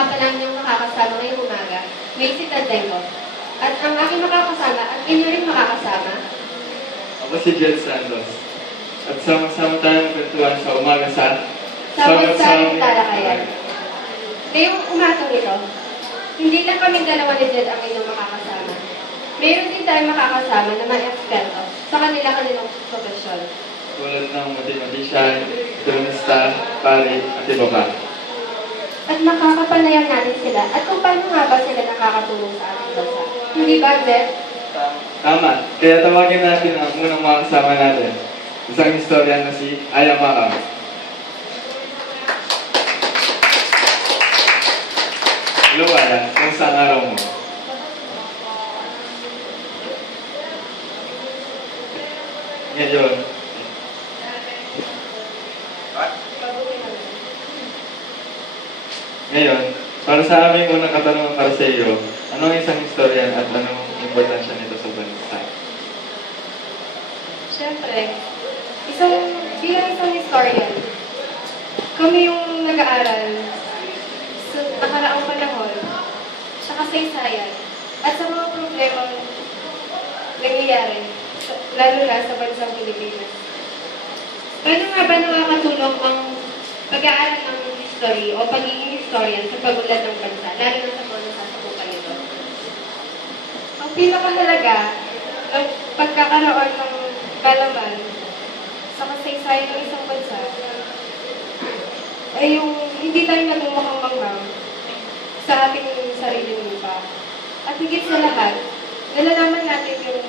nga pa lang niyang makakasama ngayong umaga, may si Tadengo. At ang aking makakasama at inyo rin makakasama. Ako si Jed Santos. At sama-sama tayong kwentuhan sa umaga sa Samot-saring talakayan. Ngayong umagang ito, hindi lang kaming dalawa ni Jed ang inyong makakasama. Mayroon din tayong makakasama na mga eksperto sa kanilang profesyon. tulad ng mathematician, ekonomista, pare, at iba pa. At makakapanayan natin sila at kung paano nga ba sila nakakatulong sa ating bansa. Hindi ba, Jed? Tama. Kaya tawagin natin ang unang makasama natin. Isang istorya na si Aya Makam. Hello, Aya. Kumusta ang araw mo? Ngayon, para sa aming unang katanungan para sa iyo, ano ang isang istorya at anong importansya nito sa bansa? Siyempre, bilang isang historian, kami yung nag-aaral sa nakaraang panahon, sa kasaysayan, at sa mga problemang nangyayari, lalo na sa bansang Pilipinas. Paano nga ba nakakatulong ang pag-aaral ng history o pagiging historian sa pagulat ng bansa, lalo na sa mga nasasakupan nito? Ang pinakamahalaga ng pagkakaroon ng kalaman sa kasaysayan ng isang bansa ay yung hindi tayo nagmumukhang manghang sa ating sariling lupa. At higit sa lahat, nalalaman natin yung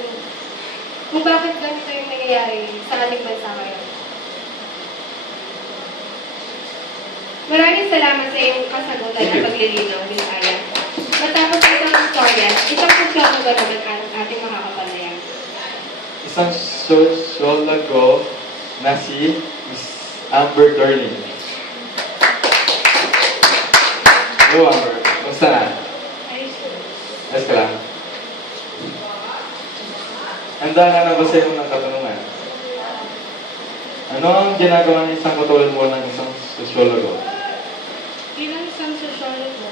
kung bakit ganito yung nangyayari sa ating bansa ngayon. Maraming salamat sa iyong kasagutan at paglilinaw, Ms. Aya. Matapos itong istorya, isang sosyologo naman ang ating makakapanayan. Isang sosyologo na si Miss Amber Darling. Hello, Amber. Kumusta na? Ayos ka lang. Handa ka na ba sa iyong katanungan? Ano ang ginagawa ng isang katulad mo ng isang sosyologo? Bilang isang sosyologo,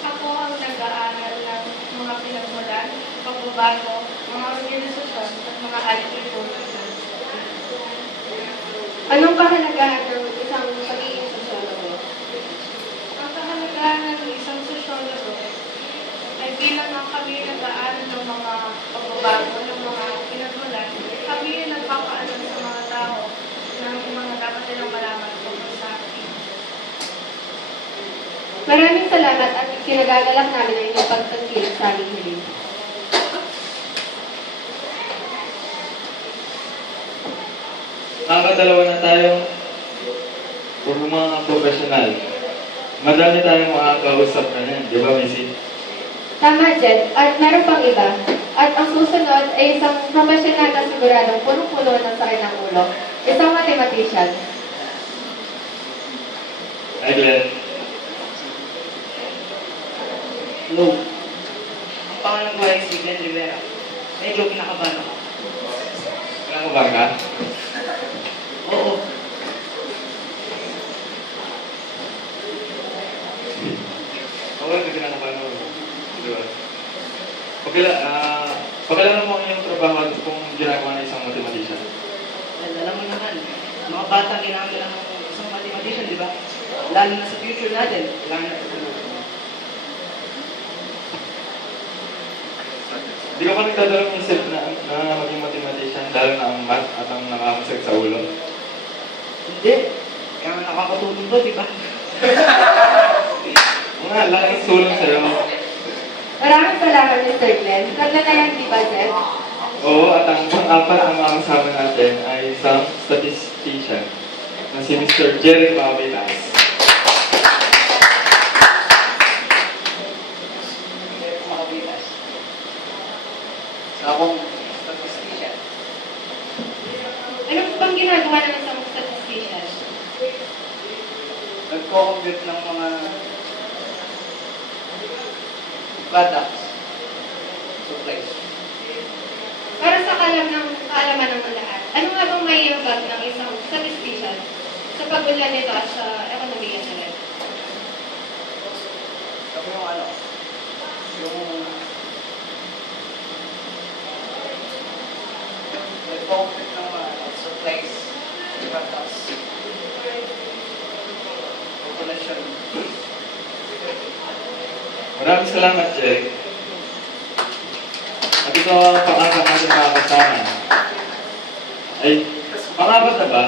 ako ang nag-aaral ng mga pinagmulan, pagbabago, mga organisasyon at mga algorithm. Anong kahalagahan ng isang pagiging sosyologo? Ang kahalagahan ng isang sosyologo ay bilang ang kami nag-aaral ng mga pagbabago, ng mga pinagmulan, kami yung nagpapaalam sa mga tao ng mga dapat nilang malaman tungkol sa atin. Maraming salamat at kinagagalak namin ang inyong pagtangkilik sa aming hiling. Nakakadalawa na tayong puro mga profesional. Madami tayong makakausap na yan, di ba, Missy? Tama, Jed. At meron pang iba. At ang susunod ay isang profesional na siguradong punong-puno ng sakit ng ulo. Isang mathematician. Hi, Glenn. Hello. Ang pangalan ko ay si Glenn Rivera. Medyo kinakabahan ako. Kailan ko ba ka? Oo. Oo, hindi kinakabahan ako. Di ba? Pakilala mo ang iyong trabaho at kung ginagawa ng isang mathematician. Well, alam mo naman, mga bata ginagawa ng isang mathematician, di ba? Lalo na sa future natin. Kailangan natin tulungan. Di ka pa nagdadalawang isip na maging mathematician, lalo na ang math at ang nakakasag sa ulo? Hindi. Kaya nga nakakatulong to, di ba? Mga laking tulong sa'yo. Maraming salamat, Mr. Glenn. Kanda na yan, di ba, Jed? Oo, at ang pang-apat ang makakasama natin ay isang statistician na si Mr. Jerry Pavilas. Makabilas. So akong statistician. Ano po bang ginagawa ng isang statistician? Nagko-compute ng mga products, supplies. Para sa kaalaman ng lahat, ano nga bang may iambag ng isang statistician sa pag-unlad nito at sa ekonomiya nila? yung ano, yung conflict ng mga supplies, tapos population. Maraming salamat, Jeric. At ito ang pang-apat natin mga kasama. Ay, pang-apat na ba?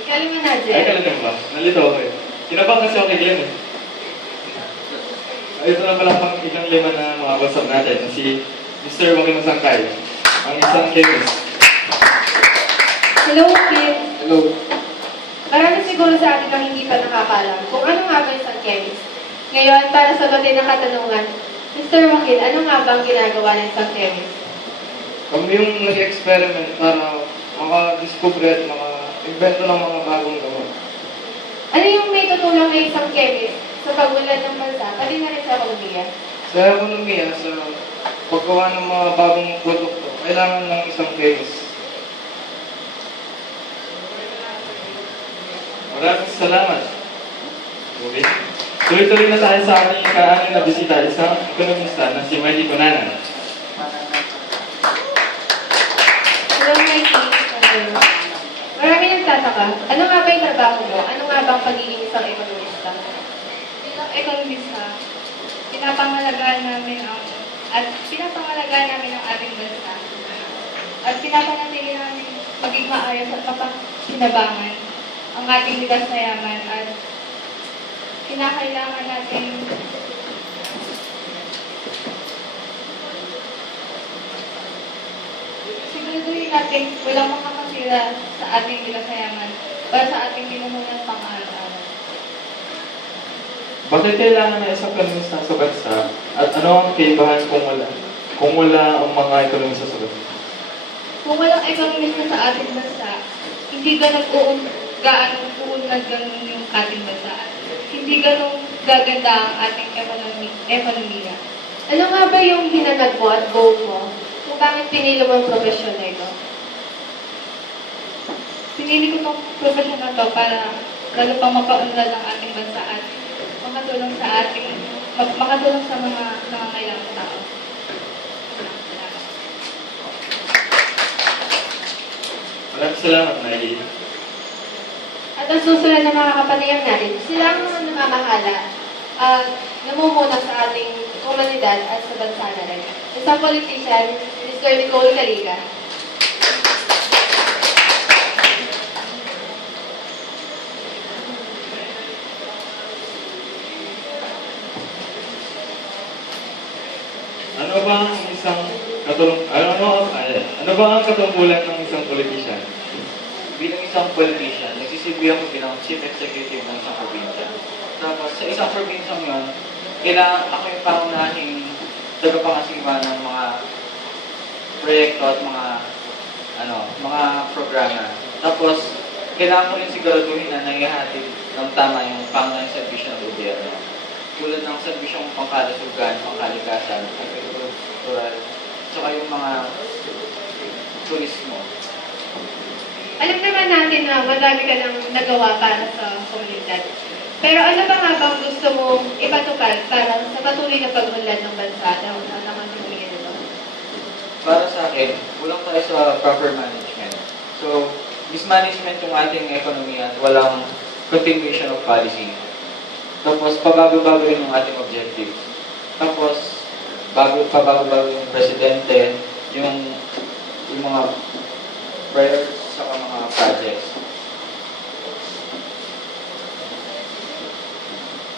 Ikalima na, Ay, Jer. kailan ba? Nalito ako eh. Kinabang kasi ako kay Glenn eh. Ay, ito na pala pang ilang lima na mga basab natin na si Mr. Joaquin Masangkay, ang isang chemist. Hello, Kim. Hello. Marami siguro sa atin ang hindi pa nakakalam kung ano nga ba isang chemist. Ngayon, para sagutin ang katanungan, Mr. Joaquin, ano nga ba ang ginagawa ng isang chemist? Kami yung nag-experiment para maka-discover at maka-invento ng mga bagong gamot. Ano yung may tutulong na isang chemist sa pag-unlad ng bansa, pati na rin sa ekonomiya? Sa ekonomiya, sa paggawa ng mga bagong produkto, kailangan ng isang chemist. Maraming salamat. Okay. Tuloy-tuloy na tayo sa ating ika-anim na bisita, isang ekonomista na si Miley Cunanan. Hello, Mikey. Marami nagtataka. Ano nga ba yung trabaho mo? Ano nga ba ang pagiging isang ekonomista? Bilang ekonomista, pinapangalagaan namin ang ating bansa. At pinapanatili namin maging maayos at mapakinabangan ang ating likas na yaman at kinakailangan natin siguraduhin natin walang makakasira sa ating likas na yaman para sa ating pinuhunan pang-araw-araw. Bakit kailangan ng isang ekonomista sa bansa? At ano ang kaibahan kung wala ang mga ekonomista sa bansa? Kung walang ekonomista sa ating bansa, hindi gaano uunlad ganun yung ating bansa. Hindi ganun gaganda ang ating ekonomiya. Ano nga ba yung hinanag mo at goal mo kung bakit pinili mo ang profesyon na ito? Pinili ko itong profesyon na to para lalo pang mapaunlad ang ating bansa at makatulong sa mga nangangailangang tao. Salamat. Maraming salamat, Miley. At ang susunod na mga kapanayam natin, sila ang mga namamahala at namumuna sa ating komunidad at sa bansa na rin. Isang politician, Mr. Nicole Caliga. Ano ba ang katungkulan ng isang politician? Bilang isang politician, nagsisilbi ako bilang chief executive ng isang probinsya. Tapos sa isang probinsyang yun, kailangan ako yung pangunahing tagapangasiwa ng mga proyekto at mga programa. Tapos, kailangan ko rin siguraduhin na nangyahati ng tama yung pangunahing serbisyo ng gobyerno. Tulad ng serbisyong pangkalusugan, pangkalikasan, agricultural, saka yung mga turismo. Alam naman natin na madami ka nang nagawa para sa komunidad. Pero ano ba nga bang gusto mo ipatupad para sa patuloy na pag-unlad ng bansa dahil sa tamang tingin nito? Para sa akin, kulang tayo sa proper management. So, mismanagement yung ating ekonomiya at walang continuation of policy. Tapos, pabago-bago rin yung ating objectives. Tapos, pabago-bago yung presidente, yung mga priorities sa mga projects.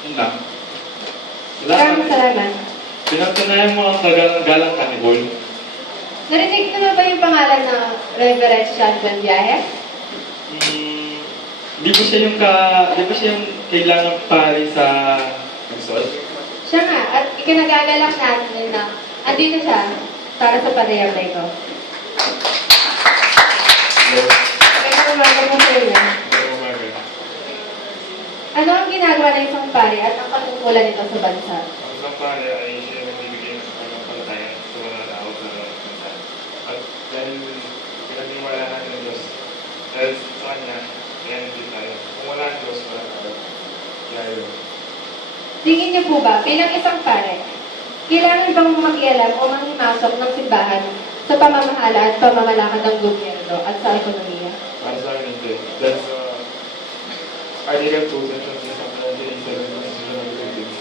Yun lang. Maraming salamat. Pinatunayan mo ang kagalang ka ni Paul. Narinig mo na ba yung pangalan ng Reverend Sean John Biahes? Di ba siya yung kailangan pari sa Magsol? Siya nga, at ikinagagalak natin na andito siya para sa panayam na ito. Hello. Kaya umaga mo sa inyo. Hello, umaga. Ano ang ginagawa ng isang pari at ang katungkulan nito sa bansa? Ang isang pare ay siya yung nagbibigay ng panampalataya sa mga tao sa bansa. At dahil pinagniwalaan ng Diyos, dahil sa Kanya, kaya nandito tayo. Kung wala ang Diyos, wala tayo. Kaya yun. tingin niyo po ba, bilang isang pare, kailangan bang makialam o manghimasok ng simbahan sa pamamahala at pamamalakad ng gobyerno at sa ekonomiya? Para sa akin, hindi. That's Article 2, Section 6 of the 37 Constitution of the Philippines.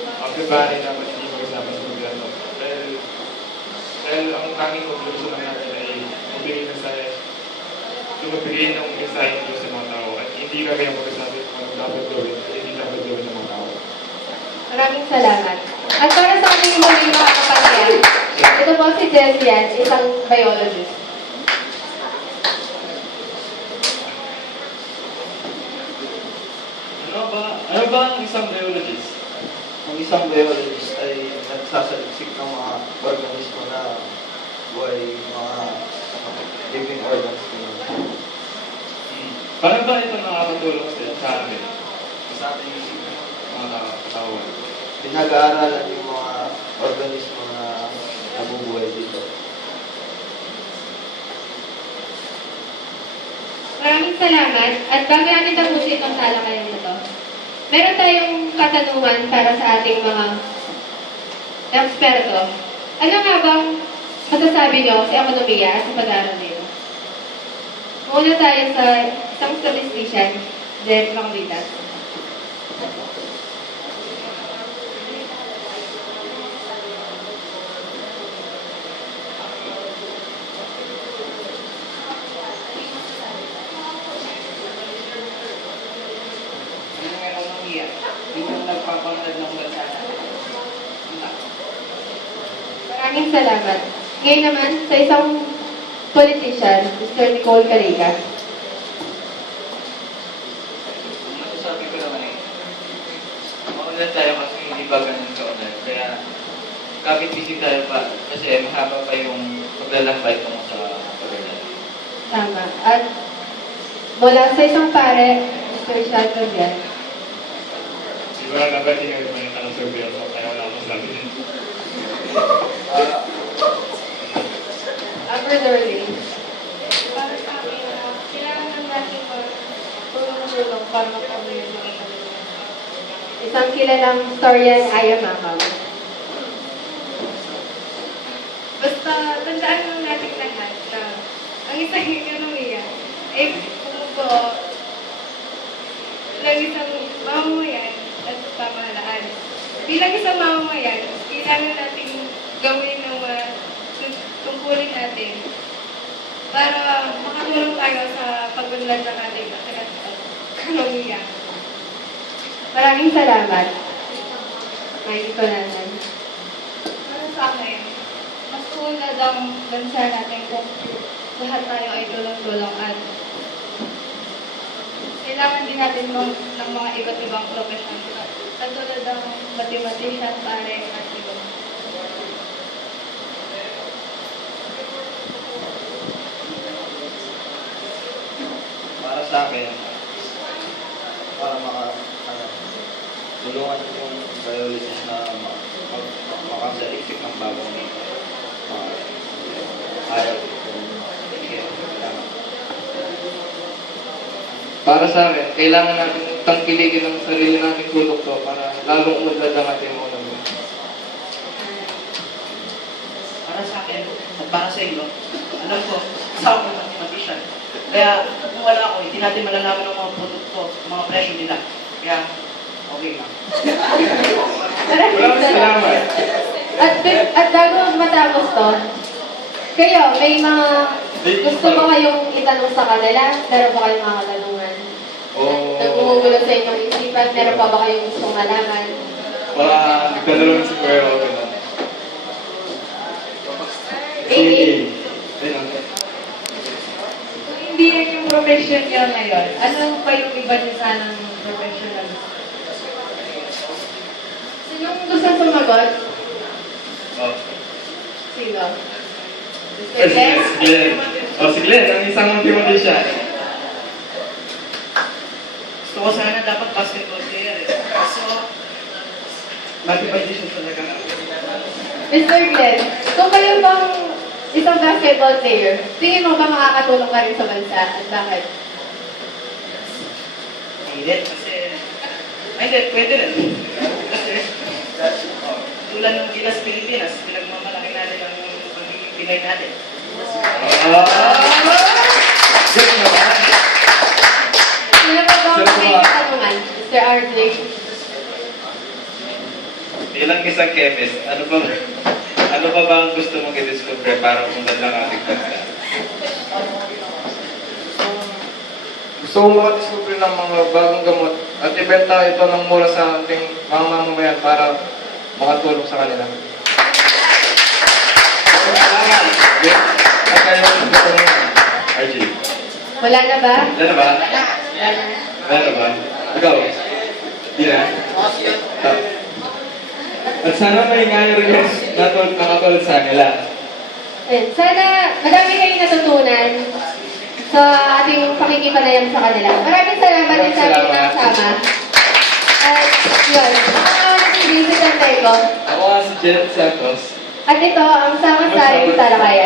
Ang simbahan ay dapat hindi mag-usama sa gobyerno. Dahil ang tanging konklusyon lang natin ay magbigay ng mensahe ng Diyos sa mga tao at hindi kami ang magsasabi kung ano dapat gawin at hindi dapat gawin ng mga tao. Maraming salamat. At para sa aming mga kapatid, ito po si Jessian, isang biologist. Ano ba ang isang biologist? Ang isang biologist ay nagsasaliksik ng mga organismo na buhay, mga living organs nila. Paano ba ito nakakatulong sa amin? Sa ating Mga tao. pinag-aaralan yung mga organismo na nabubuhay dito. Maraming salamat. At bago natin tapusin itong talakayan na ito, meron tayong katanungan para sa ating mga eksperto. Ano nga bang masasabi nyo sa ekonomiya at sa pag-aaral nito? Muna tayo sa isang statistician, Jed Macvitas. Yung ekonomiya, yun yung nagpapangalad ng bansa natin. Maraming salamat. Ngayon naman, sa isang politician, Mr. Nicole Carica. Ang masasabi ko naman eh, maunlad tayo kasi hindi ba ganun kaunlad. Kaya, kapit busy tayo pa kasi mahaba pa yung paglalakbay tungo sa pag-aaral. Tama. At mula sa isang pare, Mr. Sean Gabriel. Di ba dapat hindi kami may tanong sa gobyerno kaya wala akong sabi. Upper Dorley. Para sa akin, kailangan natin tulong-tulong para mapagawin yung mga kanila. Isang kilalang historian, Aya Macau. Basta tandaan lang natin lahat na ang isang ekonomiya ay bumubuo ng isang mamamayan at pamahalaan. Bilang isang mamamayan, kailangan natin gawin ng mga tungkulin natin para makatulong tayo sa pagunlad ng ating ekonomiya. Maraming salamat. May ito natin. Para sa akin, mas ulad ang bansa natin kung lahat tayo ay tulong-tulong at kailangan din natin ng mga iba't ibang profesyon. Katulad ng mathematician, pare, at iba. Para sa akin, para tulungan yung biologist na makasaliksik ng bagong aral. Para sa akin, kailangan natin tangkilikin ang sarili nating produkto para lalong umunlad ang ating ekonomiya. Para sa akin, at para sa inyo, alam ko, kasama ng mathematician. Kaya, kung wala ako, hindi natin malalaman ang mga produkto, mga presyo nila. Kaya, okay lang. Maraming salamat. At bago matapos to, kayo, may mga gusto ba kayong itanong sa kanila? Meron ba kayong mga katanungan? Oo. Nagmumulot sa inyong isipan? Meron pa ba kayong gustong malaman? Wala, nagtanong si Kuya Robin. Kung hindi yan yung profession niyo ngayon, ano pa yung iba niyo sanang professional? Sinong gusto sumagot? Oh. Sino? Si Glenn. Si Glenn, ang isang mathematician. Gusto ko sana dapat basketball player eh. Kaso, mathematician talaga. Mr. Glenn, kung kayo bang isang basketball player, tingin mo ba makakatulong ka rin sa bansa at bakit? Hindi, kasi... Ay, hindi, pwede rin. Kasi tulad ng Gilas Pilipinas, pinagmamalaki natin ang pagiging Pinay natin. Good naman. Sino pa ba ang may katanungan? Mr. RJ? Bilang isang chemist, ano pa ba ang gusto mong i-discover para umundan ng ating bansa? Gusto ko makadiscover ng mga bagong gamot at ibenta ito ng mura sa ating mga mamamayan para makatulong sa kanila. Salamat! Okay. At kayo ang gusto mo, RJ? Wala na ba? Wala na ba? Wala na. Wala na ba? Ikaw? Di na? At sana may ngayon rin nakatulad sa kanila. Ayun. Sana madami kayong natutunan sa ating pakikipanayam sa kanila. Maraming salamat din sa ating nakasama. At yun, ako si Vincent Santeco. Ako nga si Jen Santos. At ito ang Sama-Saring Talakayan.